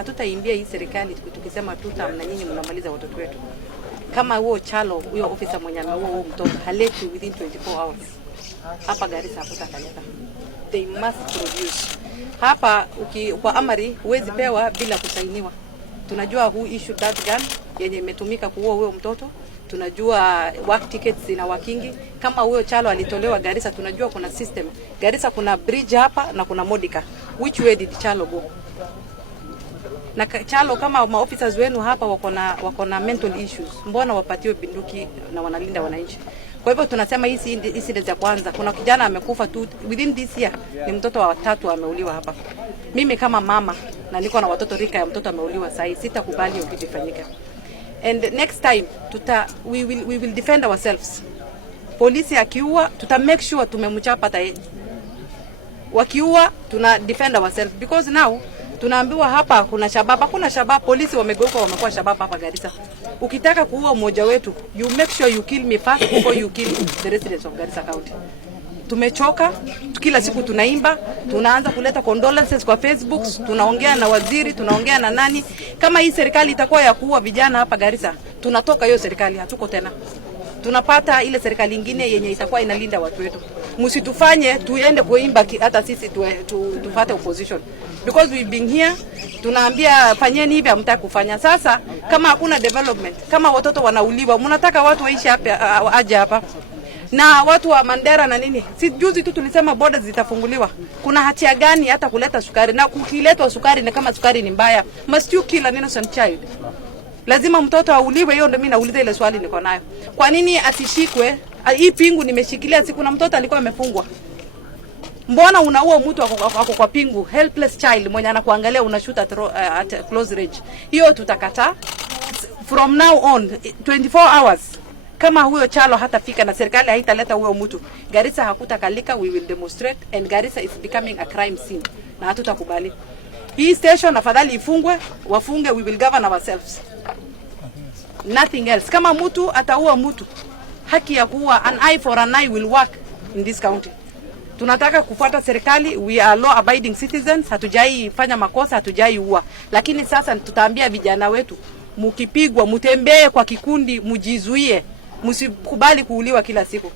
Hatutaimbia hii serikali tukisema na nyinyi mnamaliza watoto wetu. Kama huo Chalo, huyo officer mwenye ameua huo mtoto haleti within 24 hours. Hapa Garissa hakutakaleta. They must produce. Hapa kwa amari huwezi pewa bila kusainiwa. Tunajua who issued that gun yenye imetumika kuua huyo mtoto. Tunajua work tickets na wakingi. Kama huyo Chalo alitolewa Garissa, tunajua kuna system. Garissa kuna bridge hapa na kuna Modika. Which way did Chalo go? Na Chalo, kama maofficers wenu hapa wako na mental issues, mbona wapatiwe bunduki na wanalinda wananchi? Kwa hivyo tunasema hii incident ya kwanza, kuna kijana amekufa tu within this year, ni mtoto wa 3 ameuliwa hapa. Mimi kama mama na niko na watoto rika ya mtoto ameuliwa sasa, sitakubali hiyo kitu ifanyike. And next time we will defend ourselves. Polisi akiua make sure tumemchapa hata yeye. Wakiua tuna defend ourselves because now tunaambiwa hapa kuna shabab, kuna shabab, polisi wamegeuka wamekuwa shabab hapa Garissa. Ukitaka kuua mmoja wetu, you make sure you kill me first before you kill the residents of Garissa County. Tumechoka, kila siku tunaimba, tunaanza kuleta condolences kwa Facebook, tunaongea na waziri, tunaongea na nani. Kama hii serikali itakuwa ya kuua vijana hapa Garissa, tunatoka hiyo serikali, hatuko tena. Tunapata ile serikali nyingine yenye itakuwa inalinda watu wetu. Msitufanye tuende kuimba hata sisi tupate opposition. Because we've been here, tunaambia fanyeni hivi, hamtaki kufanya. Sasa kama hakuna development, kama watoto wanauliwa, mnataka watu waishi hapa aje hapa? Na watu wa Mandera na nini? Si juzi tu tulisema borders zitafunguliwa. Kuna hatia gani hata kuleta sukari? Na kukiletwa sukari ni kama sukari ni mbaya. Must you kill an innocent child? Lazima mtoto auliwe? Hiyo ndio mimi nauliza, ile swali niko nayo. Kwa nini asishikwe? Hii pingu nimeshikilia, siku na mtoto alikuwa amefungwa. Mbona unaua mtu wako kwa pingu, helpless child mwenye anakuangalia, unashoot at close range? Hiyo tutakataa. From now on 24 hours kama huyo Chalo hatafika na serikali haitaleta huyo mtu, Garissa hakutakalika. We will demonstrate and Garissa is becoming a crime scene na hatutakubali. Hii station afadhali ifungwe, wafunge, we will govern ourselves. Nothing else. Kama mtu ataua mtu, haki ya kuua, an eye for an eye will work in this county. Tunataka kufuata serikali, we are law abiding citizens, hatujai fanya makosa, hatujai ua. Lakini sasa tutaambia vijana wetu, mkipigwa mtembee kwa kikundi, mjizuie, msikubali kuuliwa kila siku.